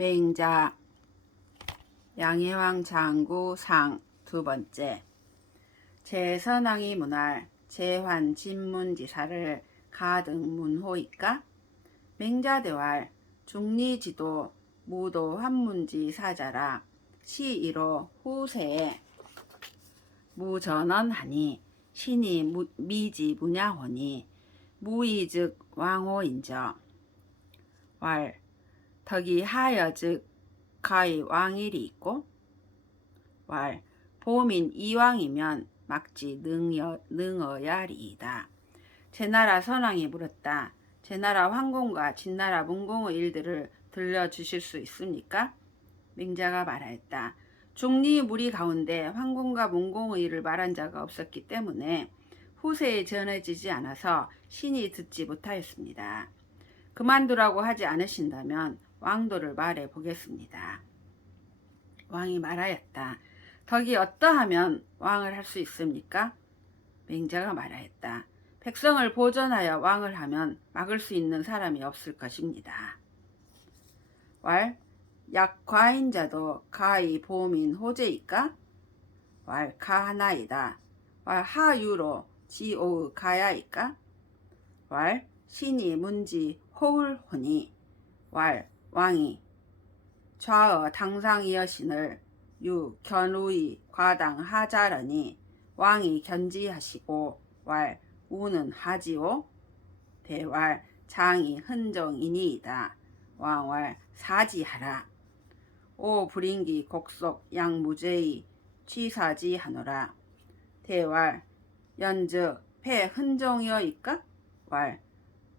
맹자 양해왕 장구 상 두 번째. 제선왕이 문할 제환 진문지사를 가등 문호이까 맹자대왈 중리지도 무도 환문지 사자라 시이로 후세에 무전언하니 신이 미지 무냐호니 무이즉 왕호인저 왈 덕이 하여 즉 가히 왕일이 있고 왈 보민 이왕이면 막지 능어야리이다. 제나라 선왕이 물었다. 제나라 황공과 진나라 문공의 일들을 들려주실 수 있습니까? 맹자가 말하였다. 중리 무리 가운데 황공과 문공의 일을 말한 자가 없었기 때문에 후세에 전해지지 않아서 신이 듣지 못하였습니다. 그만두라고 하지 않으신다면 왕도를 말해 보겠습니다. 왕이 말하였다. 덕이 어떠하면 왕을 할 수 있습니까? 맹자가 말하였다. 백성을 보존하여 왕을 하면 막을 수 있는 사람이 없을 것입니다. 왈 약과인자도 가히 보민 호재이까? 왈 가하나이다. 왈 하유로 지오의 가야이까? 왈 신이 문지 호울호니 왈 왕이 좌어 당상이여신을 유 견우의 과당 하자러니 왕이 견지하시고 왈 우는 하지오 대왈 장이 흔정이니이다. 왕왈 사지하라. 오 불인기 곡속 양무제의 취사지 하노라. 대왈 연즉 폐 흔정이여이까? 왈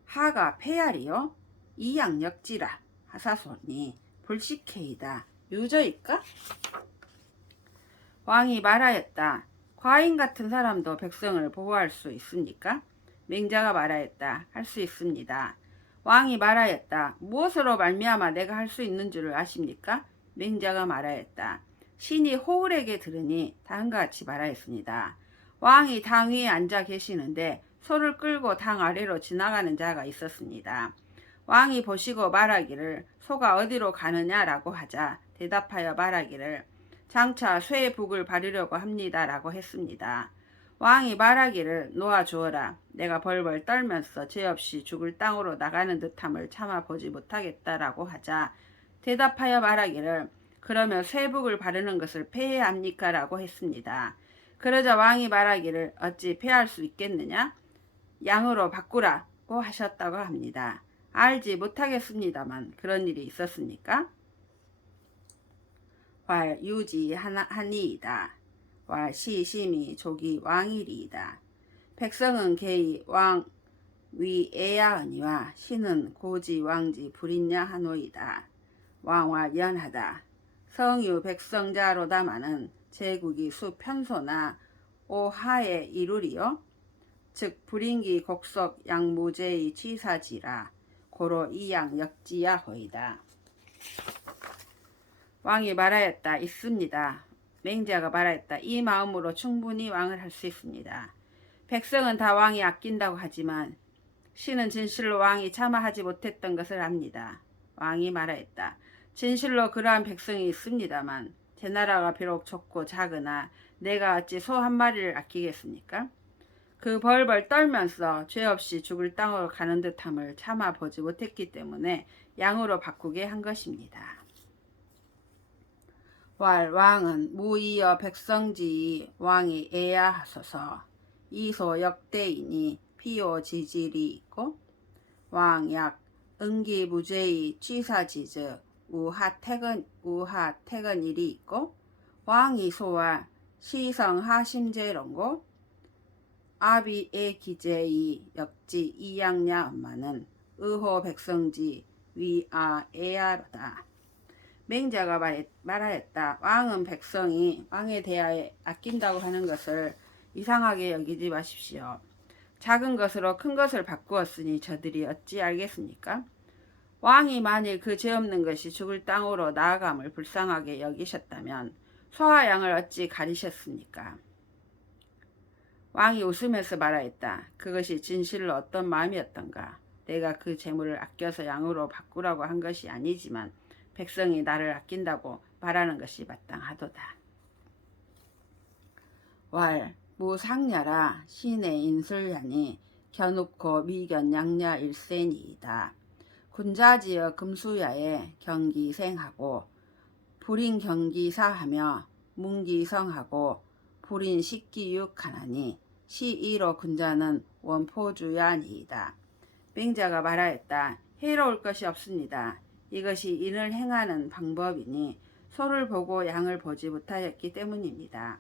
하가 폐야리요 이양역지라 하사소니 불식해이다. 유저이까? 왕이 말하였다. 과인 같은 사람도 백성을 보호할 수 있습니까? 맹자가 말하였다. 할 수 있습니다. 왕이 말하였다. 무엇으로 말미암아 내가 할 수 있는 줄을 아십니까? 맹자가 말하였다. 신이 호울에게 들으니 다음과 같이 말하였습니다. 왕이 당 위에 앉아 계시는데 소를 끌고 당 아래로 지나가는 자가 있었습니다. 왕이 보시고 말하기를 소가 어디로 가느냐라고 하자 대답하여 말하기를 장차 쇠의 북을 바르려고 합니다라고 했습니다. 왕이 말하기를 놓아주어라. 내가 벌벌 떨면서 죄 없이 죽을 땅으로 나가는 듯함을 참아보지 못하겠다라고 하자 대답하여 말하기를 그러면 쇠북을 바르는 것을 폐해야 합니까? 라고 했습니다. 그러자 왕이 말하기를 어찌 폐할 수 있겠느냐? 양으로 바꾸라고 하셨다고 합니다. 알지 못하겠습니다만 그런 일이 있었습니까? 왈 유지 하니이다. 왈 시심이 조기 왕일이이다. 백성은 개의 왕 위에야하니와 신은 고지 왕지 불인냐 하노이다. 왕와 연하다. 성유 백성자로다마는 제국이 수편소나 오하에 이루리요. 즉 불인기 곡석 양무제의 취사지라 고로 이양 역지야호이다. 왕이 말하였다. 있습니다. 맹자가 말하였다. 이 마음으로 충분히 왕을 할 수 있습니다. 백성은 다 왕이 아낀다고 하지만 신은 진실로 왕이 참아하지 못했던 것을 압니다. 왕이 말하였다. 진실로 그러한 백성이 있습니다만 제 나라가 비록 좁고 작으나 내가 어찌 소 한 마리를 아끼겠습니까? 그 벌벌 떨면서 죄 없이 죽을 땅으로 가는 듯함을 참아보지 못했기 때문에 양으로 바꾸게 한 것입니다. 왈 왕은 무이여 백성지이 왕이 애야하소서 이소 역대이니 피오 지질이 있고 왕약 응기무제의 취사지즈 우하택은 일이 있고 왕이 소와 시성하심제론고 아비의 기제의 역지 이양냐 엄마는 의호 백성지 위아에야로다. 맹자가 말하였다. 왕은 백성이 왕에 대하여 아낀다고 하는 것을 이상하게 여기지 마십시오. 작은 것으로 큰 것을 바꾸었으니 저들이 어찌 알겠습니까? 왕이 만일 그 죄 없는 것이 죽을 땅으로 나아감을 불쌍하게 여기셨다면 소와 양을 어찌 가리셨습니까? 왕이 웃으면서 말하였다. 그것이 진실로 어떤 마음이었던가. 내가 그 재물을 아껴서 양으로 바꾸라고 한 것이 아니지만 백성이 나를 아낀다고 말하는 것이 마땅하도다. 왈 무상야라 신의 인술야니 겨누코 미견 양야 일센이이다. 군자지어 금수야에 경기생하고 불인 경기사하며 문기성하고 불인 식기육하나니 시이로 군자는 원포주야니이다. 맹자가 말하였다. 해로울 것이 없습니다. 이것이 인을 행하는 방법이니 소를 보고 양을 보지 못하였기 때문입니다.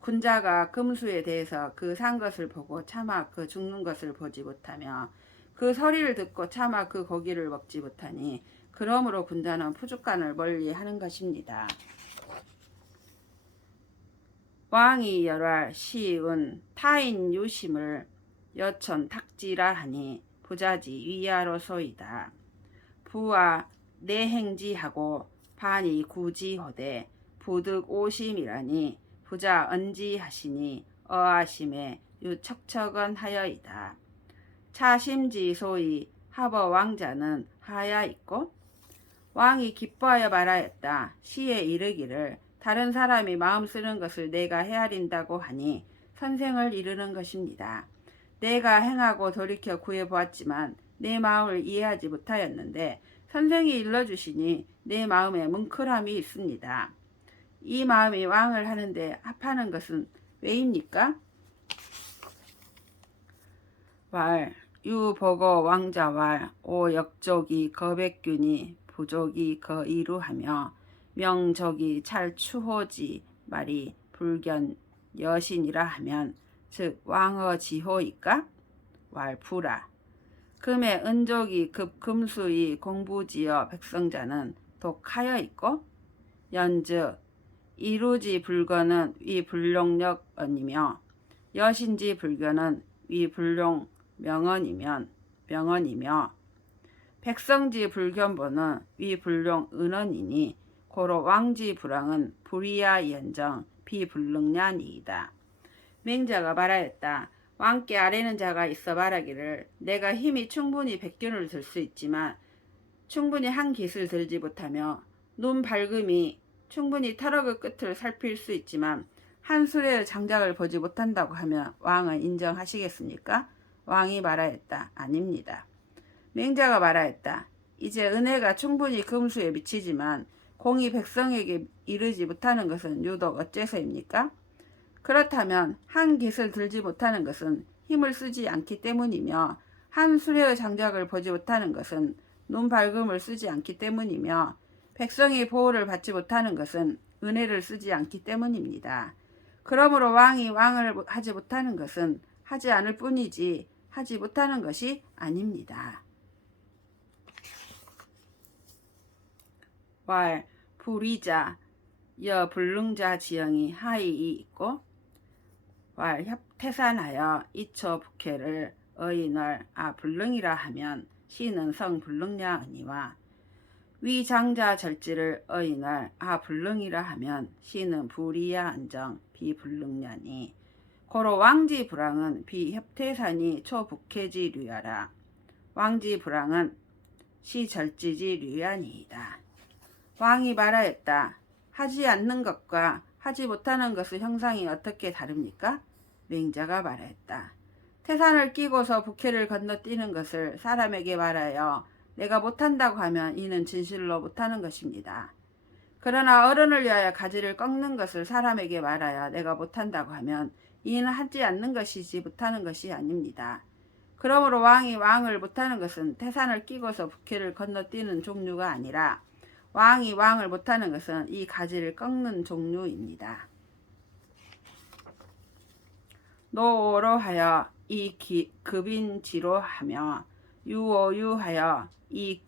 군자가 금수에 대해서 그 산 것을 보고 차마 그 죽는 것을 보지 못하며 그 소리를 듣고 차마 그 고기를 먹지 못하니 그러므로 군자는 푸죽간을 멀리 하는 것입니다. 왕이 열할 시은 타인 유심을 여천 탁지라 하니 부자지 위야로소이다. 부와 내행지하고 반이 구지호되 부득 오심이라니 부자 언지하시니 어하심에 유척척은 하여이다. 차심지 소위 하버 왕자는 하야 있고 왕이 기뻐하여 말하였다. 시에 이르기를 다른 사람이 마음 쓰는 것을 내가 헤아린다고 하니 선생을 이르는 것입니다. 내가 행하고 돌이켜 구해보았지만 내 마음을 이해하지 못하였는데 선생이 일러주시니 내 마음에 뭉클함이 있습니다. 이 마음이 왕을 하는데 합하는 것은 왜입니까? 왈 유보고 왕자왈 오역족이 거백균이 부족이 거이루하며 명족이 찰추호지 말이 불견 여신이라 하면 즉 왕어지호이까? 왈부라. 금의 은족이 급금수이 공부지어 백성자는 독하여 있고 연즉 이루지 불거는 위불룡력언이며 여신지 불교는 위불룡 명언이며 백성지 불견보는 위불룡 은언이니 고로 왕지 불왕은 불이야 연정 비불능냐니이다. 맹자가 말하였다. 왕께 아뢰는 자가 있어 말하기를 내가 힘이 충분히 100견을 들 수 있지만 충분히 한 깃을 들지 못하며 눈 밝음이 충분히 터럭의 끝을 살필 수 있지만 한 수레의 장작을 보지 못한다고 하면 왕은 인정하시겠습니까? 왕이 말하였다. 아닙니다. 맹자가 말하였다. 이제 은혜가 충분히 금수에 미치지만 공이 백성에게 이르지 못하는 것은 유독 어째서입니까? 그렇다면 한 깃을 들지 못하는 것은 힘을 쓰지 않기 때문이며 한 수레의 장작을 보지 못하는 것은 눈 밝음을 쓰지 않기 때문이며 백성의 보호를 받지 못하는 것은 은혜를 쓰지 않기 때문입니다. 그러므로 왕이 왕을 하지 못하는 것은 하지 않을 뿐이지 하지 못하는 것이 아닙니다. 왈 불의자 여 불능자 지형이 하이이 있고 왈 협태산하여 이처 북해를 어인을 불능이라 하면 시는 성불능냐 아니와 위장자 절지를 어인을 불능이라 하면 시는 불이야 안정 비불능냐니 고로 왕지 불왕은 비협태산이 초북해지 류야라. 왕지 불왕은 시절지지 류야니이다. 왕이 말하였다. 하지 않는 것과 하지 못하는 것의 형상이 어떻게 다릅니까? 맹자가 말하였다. 태산을 끼고서 북해를 건너뛰는 것을 사람에게 말하여 내가 못한다고 하면 이는 진실로 못하는 것입니다. 그러나 어른을 위하여 가지를 꺾는 것을 사람에게 말하여 내가 못한다고 하면 이는 하지 않는 것이지 못하는 것이 아닙니다. 그러므로 왕이 왕을 못하는 것은 태산을 끼고서 북해를 건너뛰는 종류가 아니라 왕이 왕을 못하는 것은 이 가지를 꺾는 종류입니다. 노오로 하여 이 급인지로 하며 유오유하여 이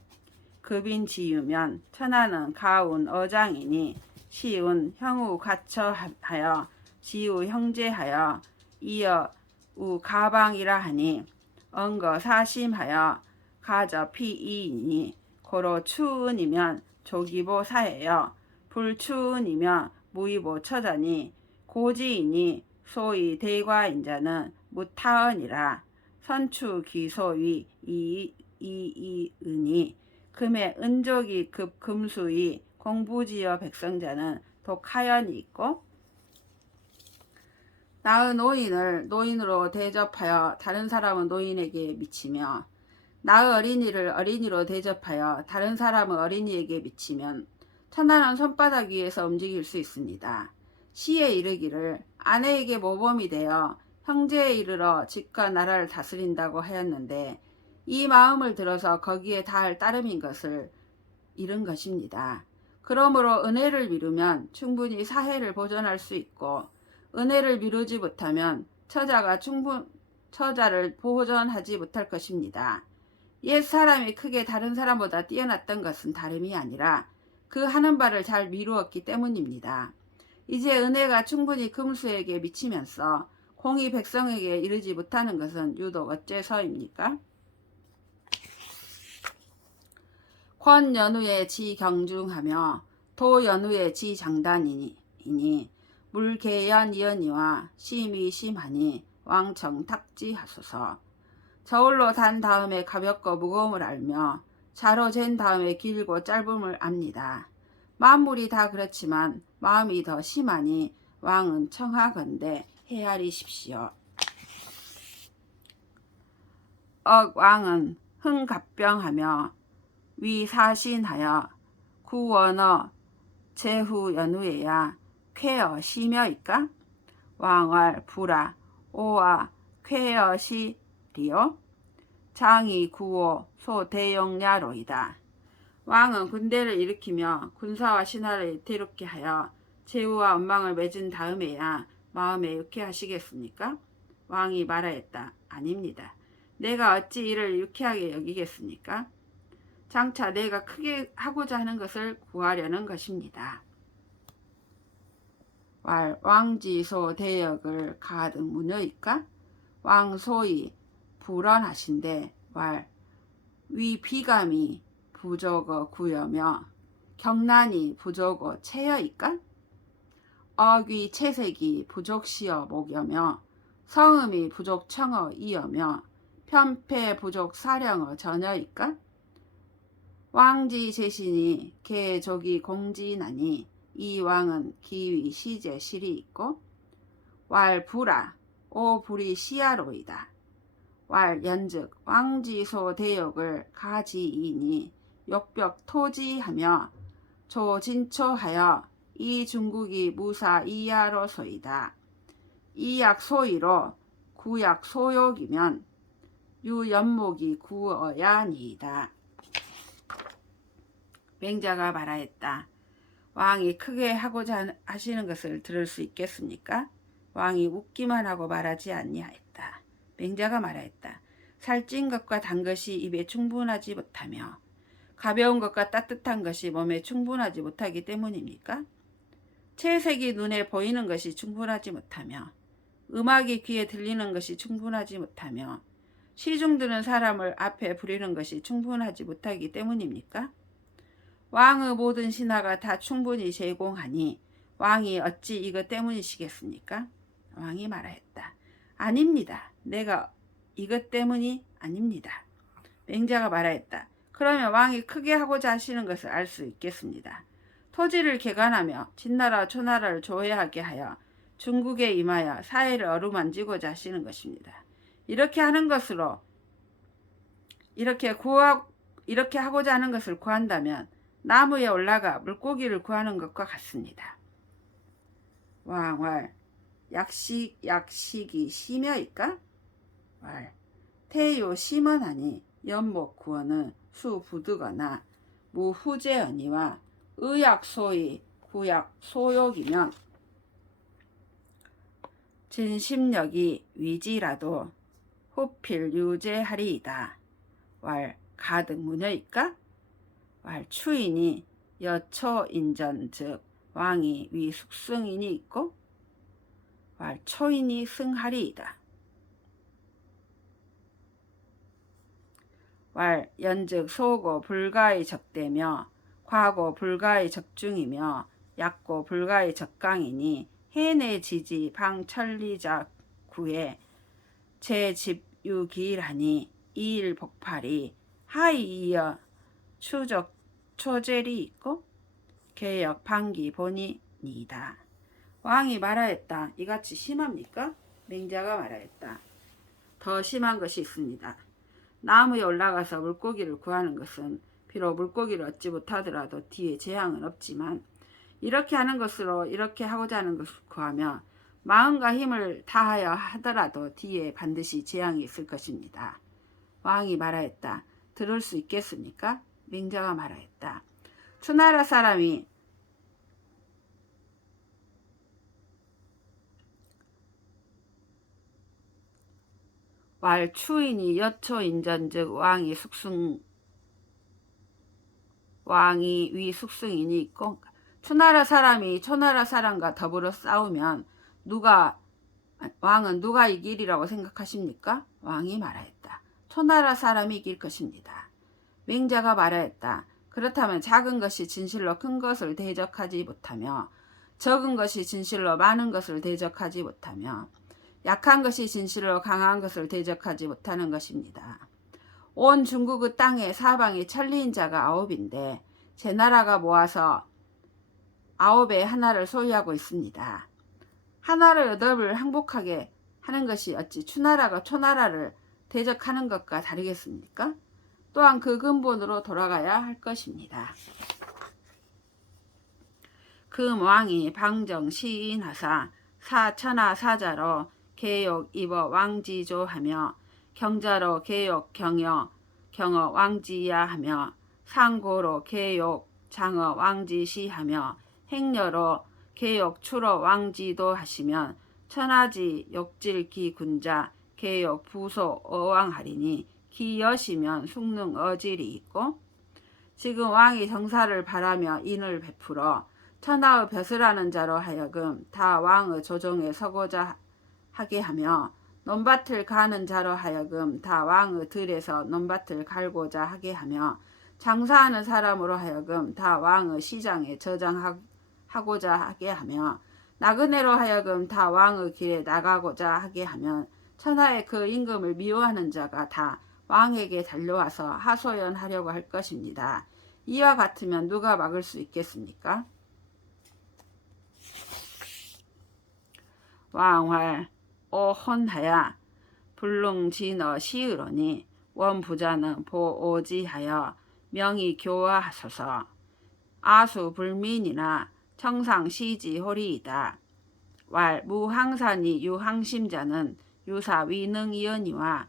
급인지유면 천하는 가운 어장이니 시운 형우 가처하여 지우 형제하여 이어 우 가방이라 하니 언거 사심하여 가저 피이니 고로 추은이면 조기보 사예여 불추은이면 무이보 처자니 고지이니 소위 대과인자는 무타언이라 선추 기소위 이이은이 금의 은족이 급 금수의 공부지어 백성자는 독하연이 있고 나의 노인을 노인으로 대접하여 다른 사람은 노인에게 미치며 나의 어린이를 어린이로 대접하여 다른 사람의 어린이에게 미치면 천하는 손바닥 위에서 움직일 수 있습니다. 시에 이르기를 아내에게 모범이 되어 형제에 이르러 집과 나라를 다스린다고 하였는데 이 마음을 들어서 거기에 닿을 따름인 것을 잃은 것입니다. 그러므로 은혜를 미루면 충분히 사해를 보존할 수 있고 은혜를 미루지 못하면 처자를 보존하지 못할 것입니다. 옛 사람이 크게 다른 사람보다 뛰어났던 것은 다름이 아니라 그 하는 바를 잘 미루었기 때문입니다. 이제 은혜가 충분히 금수에게 미치면서 공이 백성에게 이르지 못하는 것은 유독 어째서입니까? 권 연후에 지 경중하며 도 연후에 지 장단이니 물개연 이연이와 심이 심하니 왕청 탁지하소서. 저울로 단 다음에 가볍고 무거움을 알며 자로 잰 다음에 길고 짧음을 압니다. 만물이 다 그렇지만 마음이 더 심하니 왕은 청하건대 헤아리십시오. 왕은 흥갑병하며 위사신하여 구원어 제후 연후에야 쾌어 시며이까? 왕월 불아 오와 쾌어 시리요? 장이 구호 소 대용야로이다. 왕은 군대를 일으키며 군사와 신하를 대롭게 하여 제후와 원망을 맺은 다음에야 마음에 유쾌하시겠습니까? 왕이 말하였다. 아닙니다. 내가 어찌 이를 유쾌하게 여기겠습니까? 장차 내가 크게 하고자 하는 것을 구하려는 것입니다. 왕지소 대역을 가득 무녀이까? 왕소이 불언하신데 위 비감이 부족어 구여며 경란이 부족어 체여이까? 어귀 채색이 부족시어 목여며 성음이 부족 청어 이여며 편패 부족 사령어 전여이까? 왕지 제신이 개족이 공지나니 이 왕은 기위 시제 실이 있고 불아 오 불이 시야로이다. 연즉 왕지소 대역을 가지이니 욕벽 토지하며 조진초하여 이 중국이 무사 이야로소이다. 이약 소이로 구약 소욕이면 유연목이 구어야니이다. 맹자가 말하였다. 왕이 크게 하고자 하시는 것을 들을 수 있겠습니까? 왕이 웃기만 하고 말하지 아니하였다. 맹자가 말하였다. 살찐 것과 단 것이 입에 충분하지 못하며 가벼운 것과 따뜻한 것이 몸에 충분하지 못하기 때문입니까? 채색이 눈에 보이는 것이 충분하지 못하며 음악이 귀에 들리는 것이 충분하지 못하며 시중 드는 사람을 앞에 부리는 것이 충분하지 못하기 때문입니까? 왕의 모든 신하가 다 충분히 제공하니 왕이 어찌 이것 때문이시겠습니까? 왕이 말하였다. 아닙니다. 내가 이것 때문이 아닙니다. 맹자가 말하였다. 그러면 왕이 크게 하고자 하시는 것을 알 수 있겠습니다. 토지를 개간하며 진나라 초나라를 조회하게 하여 중국에 임하여 사해를 어루만지고자 하시는 것입니다. 이렇게 하는 것으로 이렇게 하고자 하는 것을 구한다면 나무에 올라가 물고기를 구하는 것과 같습니다. 왕월 약식이 심여이까? 태요 심언하니 연목 구원은 수부득거나 무후제언이와 의약소의 구약 소욕이면 진심력이 위지라도 호필 유제하리이다. 가득 무녀이까? 추인이 여초인전 즉 왕이 위 숙승인이 있고 초인이 승하리이다. 연즉 소고 불가의 적대며 과고 불가의 적중이며 약고 불가의 적강이니 해내 지지 방천리자 구에 제집유기일하니 이일 복팔이 하이이어 추적 초젤이 있고 개역 반기 본이니다. 왕이 말하였다. 이같이 심합니까? 맹자가 말하였다. 더 심한 것이 있습니다. 나무에 올라가서 물고기를 구하는 것은 비록 물고기를 얻지 못하더라도 뒤에 재앙은 없지만 이렇게 하는 것으로 이렇게 하고자 하는 것을 구하며 마음과 힘을 다하여 하더라도 뒤에 반드시 재앙이 있을 것입니다. 왕이 말하였다. 들을 수 있겠습니까? 맹자가 말하였다. 추나라 사람이 왈 추인이 여초인전즉 왕이 위 숙승이니 있고 추나라 사람이 초나라 사람과 더불어 싸우면 왕은 누가 이길이라고 생각하십니까? 왕이 말하였다. 초나라 사람이 이길 것입니다. 맹자가 말하였다. 그렇다면 작은 것이 진실로 큰 것을 대적하지 못하며 적은 것이 진실로 많은 것을 대적하지 못하며 약한 것이 진실로 강한 것을 대적하지 못하는 것입니다. 온 중국의 땅에 사방에 천리인 자가 9인데 제 나라가 모아서 9의 하나를 소유하고 있습니다. 하나를 8을 항복하게 하는 것이 어찌 추나라가 초나라를 대적하는 것과 다르겠습니까? 또한 그 근본으로 돌아가야 할 것입니다. 금 왕이 방정 시인하사 사천하 사자로 개욕 입어 왕지조하며 경자로 개욕 경어 왕지야 하며 상고로 개욕 장어 왕지시하며 행여로 개욕 추로 왕지도 하시면 천하지 욕질기 군자 개욕 부소 어왕하리니 기여시면 숙능 어질이 있고 지금 왕이 정사를 바라며 인을 베풀어 천하의 벼슬하는 자로 하여금 다 왕의 조종에 서고자 하게 하며 논밭을 가는 자로 하여금 다 왕의 들에서 논밭을 갈고자 하게 하며 장사하는 사람으로 하여금 다 왕의 시장에 저장하고자 하게 하며 나그네로 하여금 다 왕의 길에 나가고자 하게 하면 천하의 그 임금을 미워하는 자가 다 왕에게 달려와서 하소연하려고 할 것입니다. 이와 같으면 누가 막을 수 있겠습니까? 왕활 오혼하야 불능진어 시으로니 원부자는 보오지하여 명의 교화하소서. 아수불민이나 청상시지호리이다. 왈 무항산이 유항심자는 유사위능이언이와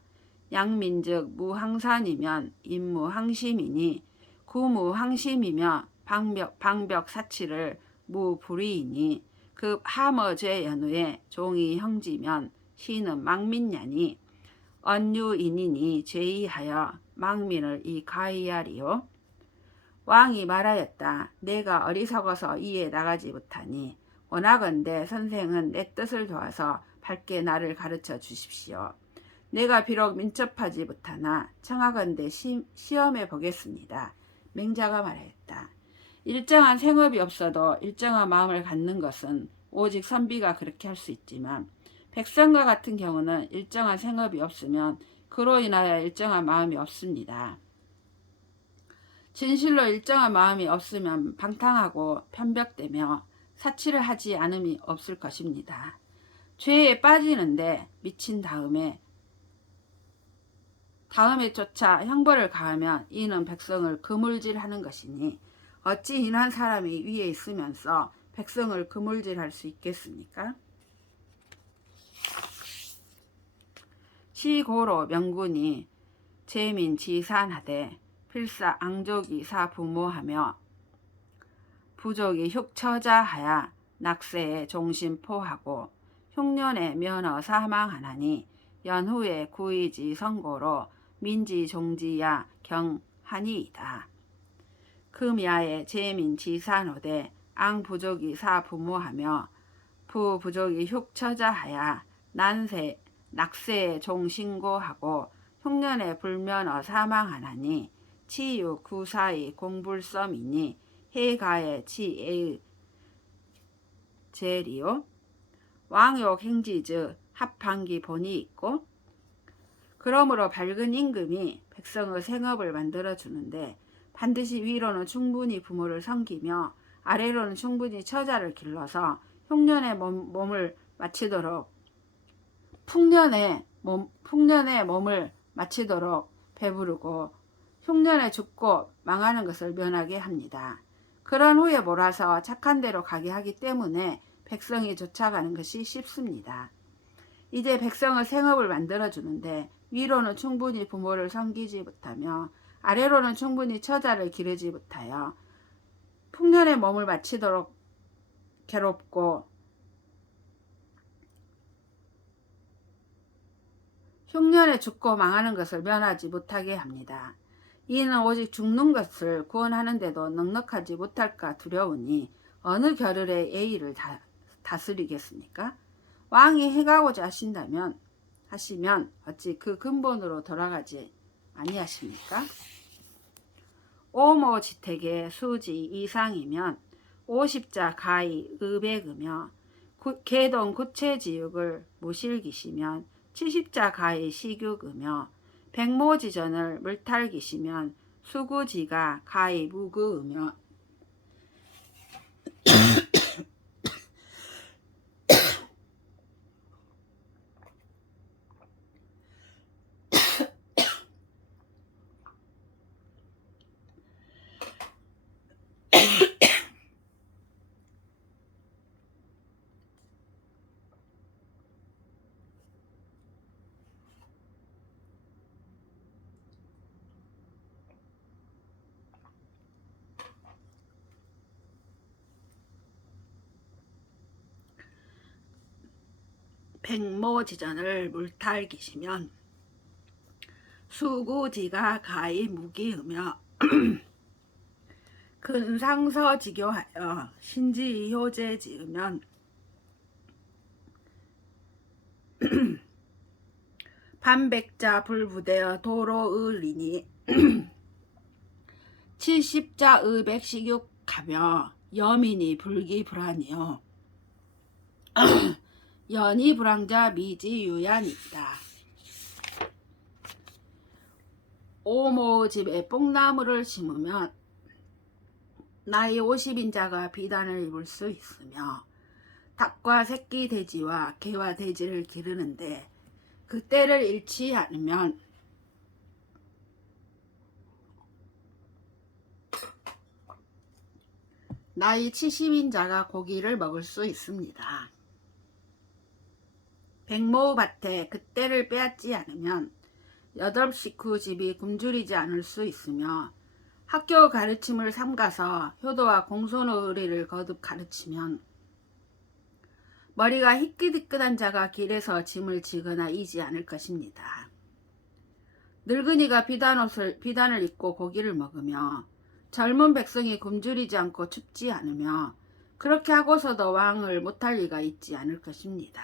양민즉 무항산이면 임무항심이니 구무항심이며 방벽사치를 무불이이니 급 하머죄 연후에 종이 형지면 시는 망민냐니 언유인이니 제의하여 망민을 이가이하리요. 왕이 말하였다. 내가 어리석어서 이에 나가지 못하니 원하건대 선생은 내 뜻을 도와서 밝게 나를 가르쳐 주십시오. 내가 비록 민첩하지 못하나 청하건대 시험해 보겠습니다. 맹자가 말하였다. 일정한 생업이 없어도 일정한 마음을 갖는 것은 오직 선비가 그렇게 할 수 있지만 백성과 같은 경우는 일정한 생업이 없으면 그로 인하여 일정한 마음이 없습니다. 진실로 일정한 마음이 없으면 방탕하고 편벽되며 사치를 하지 않음이 없을 것입니다. 죄에 빠지는데 미친 다음에 쫓아 형벌을 가하면 이는 백성을 그물질하는 것이니 어찌 인한 사람이 위에 있으면서 백성을 그물질할 수 있겠습니까? 시고로 명군이 재민지산하되 필사 앙족이 사부모하며 부족이 흉처자하야 낙세에 종심포하고 흉년에 면허 사망하나니 연후에 구이지 선고로 민지 종지야 경하니이다. 금야에 재민지산호되 앙부족이 사부모하며 부부족이 흉처자하야 낙세에 종신고하고 흉년에 불면허 사망하나니 치유 구사의 공불섬이니 해가의 치에의 제리요. 왕욕 행지즉 합판기 본이 있고 그러므로 밝은 임금이 백성의 생업을 만들어 주는데 반드시 위로는 충분히 부모를 섬기며 아래로는 충분히 처자를 길러서 흉년의 몸을 마치도록 풍년의 몸을 마치도록 배부르고 흉년에 죽고 망하는 것을 면하게 합니다. 그런 후에 몰아서 착한 대로 가게 하기 때문에 백성이 쫓아가는 것이 쉽습니다. 이제 백성을 생업을 만들어주는데 위로는 충분히 부모를 섬기지 못하며 아래로는 충분히 처자를 기르지 못하여 풍년의 몸을 마치도록 괴롭고 흉년에 죽고 망하는 것을 면하지 못하게 합니다. 이는 오직 죽는 것을 구원하는데도 넉넉하지 못할까 두려우니 어느 겨를에 예의를 다스리겠습니까? 왕이 해가고자 하시면 어찌 그 근본으로 돌아가지 아니하십니까? 오모지택의 수지 이상이면 50자 가히 의백이며 개동 구체지육을 무실기시면 70자 가히 시규으며 백모지전을 물탈기시면 수구지가 가히 무구으며 백모지전을 물탈기시면 수구지가 가히 무기으며 근상서지교하여 신지효제 지으면 반백자 불부대어 도로의리니 70자 의백식육하며 여민이 불기불안이요 연이 불황자 미지유얀이다. 오모집에 뽕나무를 심으면 나이 50인 자가 비단을 입을 수 있으며 닭과 새끼 돼지와 개와 돼지를 기르는데 그 때를 잃지 않으면 나이 70인 자가 고기를 먹을 수 있습니다. 백모밭에 그 때를 빼앗지 않으면 8식구 집이 굶주리지 않을 수 있으며 학교 가르침을 삼가서 효도와 공손의 의리를 거듭 가르치면 머리가 희끗희끗한 자가 길에서 짐을 지거나 이지 않을 것입니다. 늙은이가 비단을 입고 고기를 먹으며 젊은 백성이 굶주리지 않고 춥지 않으며 그렇게 하고서도 왕을 못할 리가 있지 않을 것입니다.